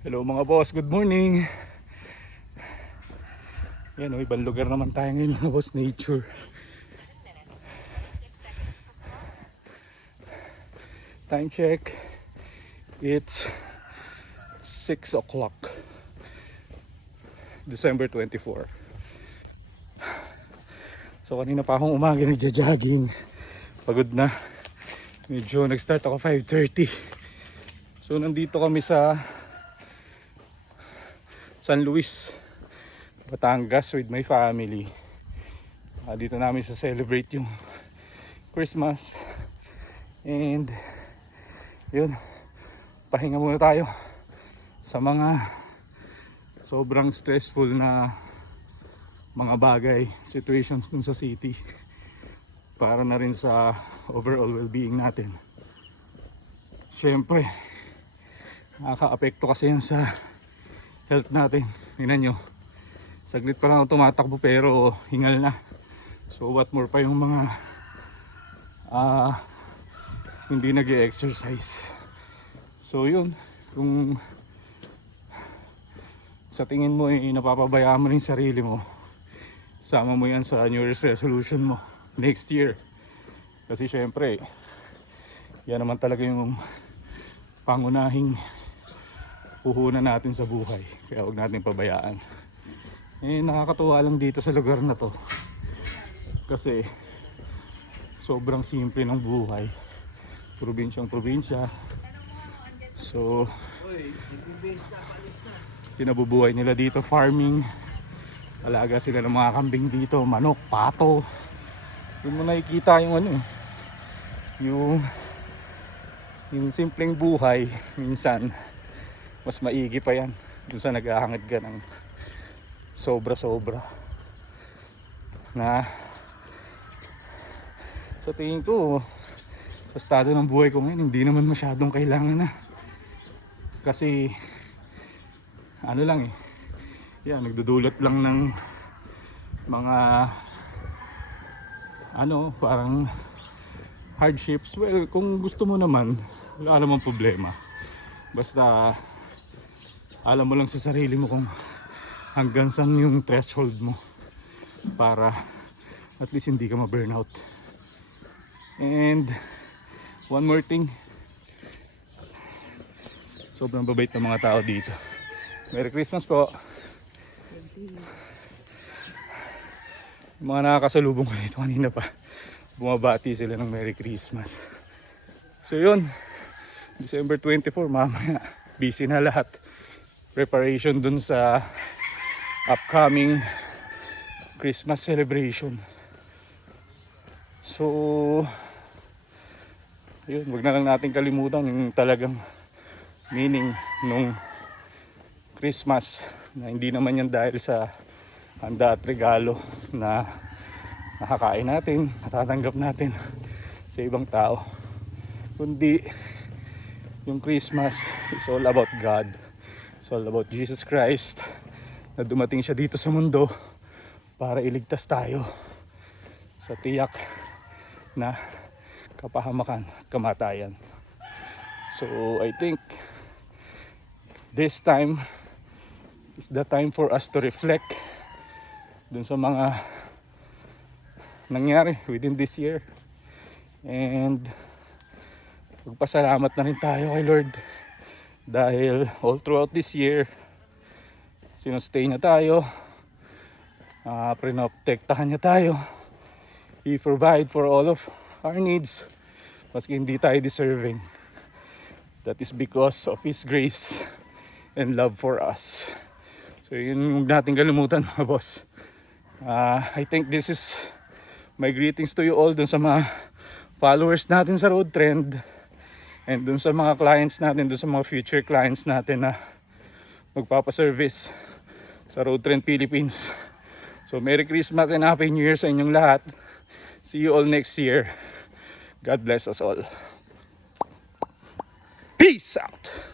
Hello mga boss, good morning. Yan o, ibang lugar naman tayo ngayon mga boss, nature. Time check, it's 6 o'clock, December 24. So kanina pa akong umaga nagja-jogging, pagod na. Medyo nag-start ako 5:30. So nandito kami sa San Luis, Batangas with my family. Dito namin sa celebrate yung Christmas. And yun, pahinga muna tayo sa mga sobrang stressful na mga bagay, situations dun sa city, para na rin sa overall well-being natin. Syempre nakaka-apekto kasi yan sa health natin. Tingnan nyo, saglit pa lang ako tumatakbo pero hingal na. So what more pa yung mga hindi nag-e-exercise. So yun, kung sa tingin mo napapabayaan mo rin sarili mo, sama mo yan sa New Year's resolution mo next year. Kasi syempre yan naman talaga yung pangunahing puhunan natin sa buhay, kaya huwag natin pabayaan. Nakakatuwa lang dito sa lugar na to kasi sobrang simple ng buhay, probinsyang probinsya. So kinabubuhay nila dito farming, alaga sila ng mga kambing dito, manok, pato. Doon mo nakikita yung yung simpleng buhay. Minsan mas maigi pa yan dun sa naghahangad ka ng sobra-sobra na sa tingin ko sa estado ng buhay ko ngayon hindi naman masyadong kailangan na. Kasi ano lang yan, nagdudulot lang ng mga parang hardships. Well, kung gusto mo naman, wala namang problema, basta alam mo lang sa sarili mo kung hanggang saan yung threshold mo para at least hindi ka ma-burnout. And one more thing, sobrang babait ng mga tao dito. Merry Christmas po. Yung mga nakakasalubong ko dito kanina pa, bumabati sila ng Merry Christmas. So yun, December 24, mamaya busy na lahat. Preparation dun sa upcoming Christmas celebration. So yun, wag na lang natin kalimutan yung talagang meaning nung Christmas, na hindi naman yan dahil sa handa at regalo na nakakain natin, natatanggap natin sa ibang tao, kundi yung Christmas is all about God. It's all about Jesus Christ, na dumating siya dito sa mundo para iligtas tayo sa tiyak na kapahamakan at kamatayan. So I think this time is the time for us to reflect dun sa mga nangyari within this year, and magpasalamat na rin tayo kay Lord dahil all throughout this year sinustay na tayo, pinoprotektahan niya tayo, He provide for all of our needs maski hindi tayo deserving. That is because of His grace and love for us. So yun, huwag natin kalimutan mga boss. I think this is my greetings to you all, dun sa mga followers natin sa Road Trend, and dun sa mga clients natin, dun sa mga future clients natin na magpapaservice sa Road Trend Philippines. So Merry Christmas and Happy New Year sa inyong lahat. See you all next year. God bless us all. Peace out!